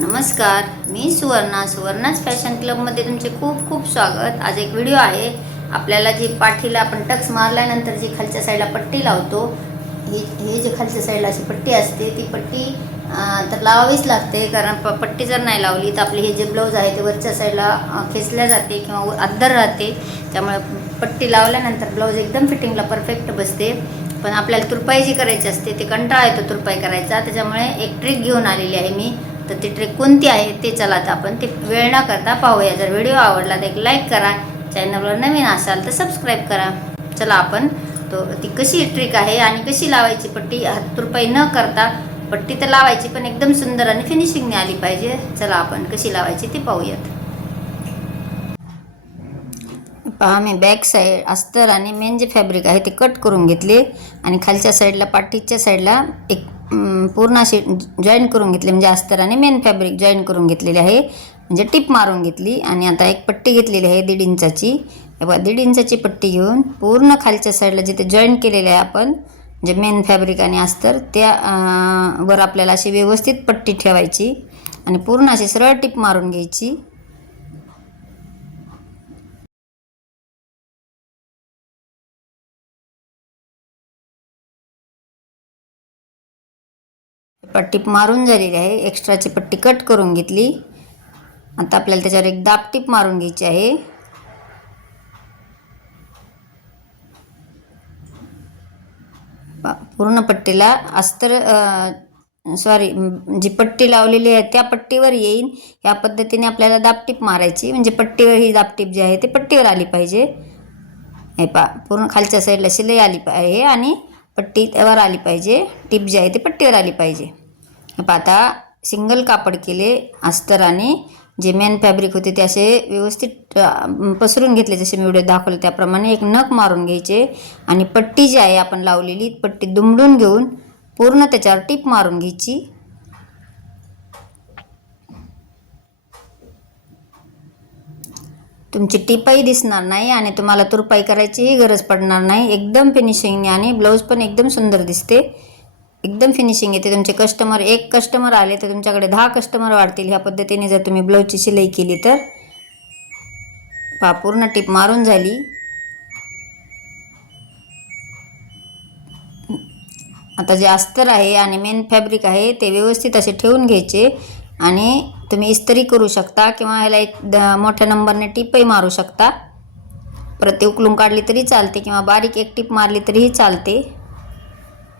नमस्कार, मी सुवर्णाच फॅशन क्लबमध्ये तुमचे खूप खूप स्वागत। आज एक व्हिडिओ आहे। आपल्याला जी पाठीला आपण टक्स मारल्यानंतर जी खालच्या साईडला पट्टी लावतो, ही जी खालच्या साईडला अशी पट्टी असते, ती पट्टी तर लावावीच लागते। कारण पट्टी जर नाही लावली तर आपले हे जे ब्लाऊज आहे ते वरच्या साईडला खेचल्या जाते किंवा अद्दर राहते। त्यामुळे पट्टी लावल्यानंतर ब्लाऊज एकदम फिटिंगला परफेक्ट बसते। पण आपल्याला तुरपाई जी करायची असते ते कंटाळा येतो तुरपाई करायचा, त्याच्यामुळे एक ट्रिक घेऊन आलेली आहे मी। तर ती ट्रिक कोणती आहे ते चला आता आपण ते वेळ न करता पाहूया। जर व्हिडिओ आवडला तर एक लाईक करा, चॅनलवर नवीन असाल तर सबस्क्राईब करा। चला आपण ती कशी ट्रिक आहे आणि कशी लावायची पट्टी, हात तुरपाई न करता पट्टी तर लावायची पण एकदम सुंदर आणि फिनिशिंगने आली पाहिजे। चला आपण कशी लावायची ते पाहूयात। पहा, मी बॅक साईड अस्तर आणि मेन जे फॅब्रिक आहे ते कट करून घेतले आणि खालच्या साईडला पाठीच्या साईडला एक पूर्ण अशी जॉईन करून घेतली, म्हणजे अस्तर आणि मेन फॅब्रिक जॉईन करून घेतलेले आहे, म्हणजे टिप मारून घेतली। आणि आता एक पट्टी घेतलेली आहे 1.5 इंचाची। बघा, 1.5 इंचाची पट्टी घेऊन पूर्ण खालच्या साईडला जिथे जॉईन केलेले आहे आपण, म्हणजे मेन फॅब्रिक आणि अस्तर, त्या वर आपल्याला अशी व्यवस्थित पट्टी ठेवायची आणि पूर्ण अशी सरळ टिप मारून घ्यायची। पट्टी मारून झालेली आहे, एक्स्ट्राची पट्टी कट करून घेतली। आता आपल्याला त्याच्यावर एक दाब टिप मारून घ्यायची आहे। पूर्ण पट्टीला अस्तर जी पट्टी लावलेली आहे त्या पट्टीवर येईल या पद्धतीने आपल्याला दाबटीप मारायची, म्हणजे पट्टीवर ही दाबटीप जी आहे ती पट्टीवर आली पाहिजे। हे पा, पूर्ण खालच्या साईडला शिलाई आली पाहिजे आणि पट्टीवर आली पाहिजे, टीप जी आहे ती पट्टीवर आली पाहिजे। हे पा, आता सिंगल कापड केले, अस्तर आणि जे मेन फॅब्रिक होते ते असे व्यवस्थित पसरून घेतले, जसे मी व्हिडिओ दाखवले त्याप्रमाणे एक नख मारून घ्यायचे आणि पट्टी जी आहे आपण लावलेली पट्टी दुमडून घेऊन पूर्ण त्याच्यावर टीप मारून घ्यायची। तुमची टिपही दिसणार नाही आणि तुम्हाला तुरपाई करायचीही गरज पडणार नाही। एकदम फिनिशिंगने आणि ब्लाऊज पण एकदम सुंदर दिसते, एकदम फिनिशिंग येते। तुमचे कस्टमर, एक कस्टमर आले तर तुमच्याकडे 10 कस्टमर वाढतील ह्या पद्धतीने जर तुम्ही ब्लाऊजची शिलाई केली तर। पहा, पूर्ण टिप मारून झाली। आता जे अस्तर आहे आणि मेन फॅब्रिक आहे ते व्यवस्थित असे ठेवून घ्यायचे आणि तुम्ही इस्त्री करू शकता किंवा ह्याला एक मोठ्या नंबरने टिपही मारू शकता। परत उकलून काढली तरी चालते किंवा बारीक एक टिप मारली तरीही चालते,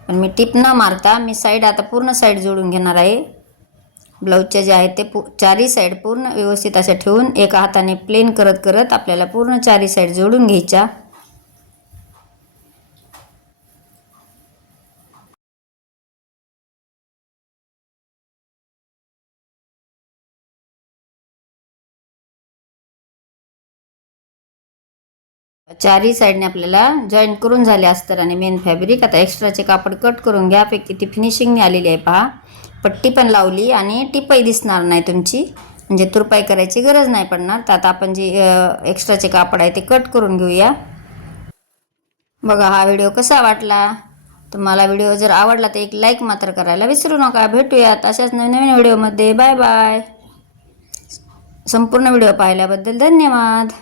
पण मी टिप न मारता मी साईड आता पूर्ण साईड जोडून घेणार आहे। ब्लाऊजच्या जे आहेत ते चारही साईड पूर्ण व्यवस्थित अशा ठेवून एका हाताने प्लेन करत करत आपल्याला पूर्ण चारही साईड जोडून घ्यायच्या। चारही साईडने आपल्याला जॉईन करून झाले अस्तर आणि मेन फॅब्रिक। आता एक्स्ट्राचे कापड कट करून घ्या। पैकी ती फिनिशिंगने आलेली आहे पहा, पट्टी पण लावली आणि टिपही दिसणार नाही तुमची, म्हणजे तुरपाई करायची गरज नाही पडणार। तर आता आपण जे एक्स्ट्राचे कापड आहे ते कट करून घेऊया। बघा, हा व्हिडिओ कसा वाटला तुम्हाला? व्हिडिओ जर आवडला तर एक लाईक मात्र करायला विसरू नका। भेटूयात अशाच नवीन व्हिडिओमध्ये। Bye bye. संपूर्ण व्हिडिओ पाहिल्याबद्दल धन्यवाद।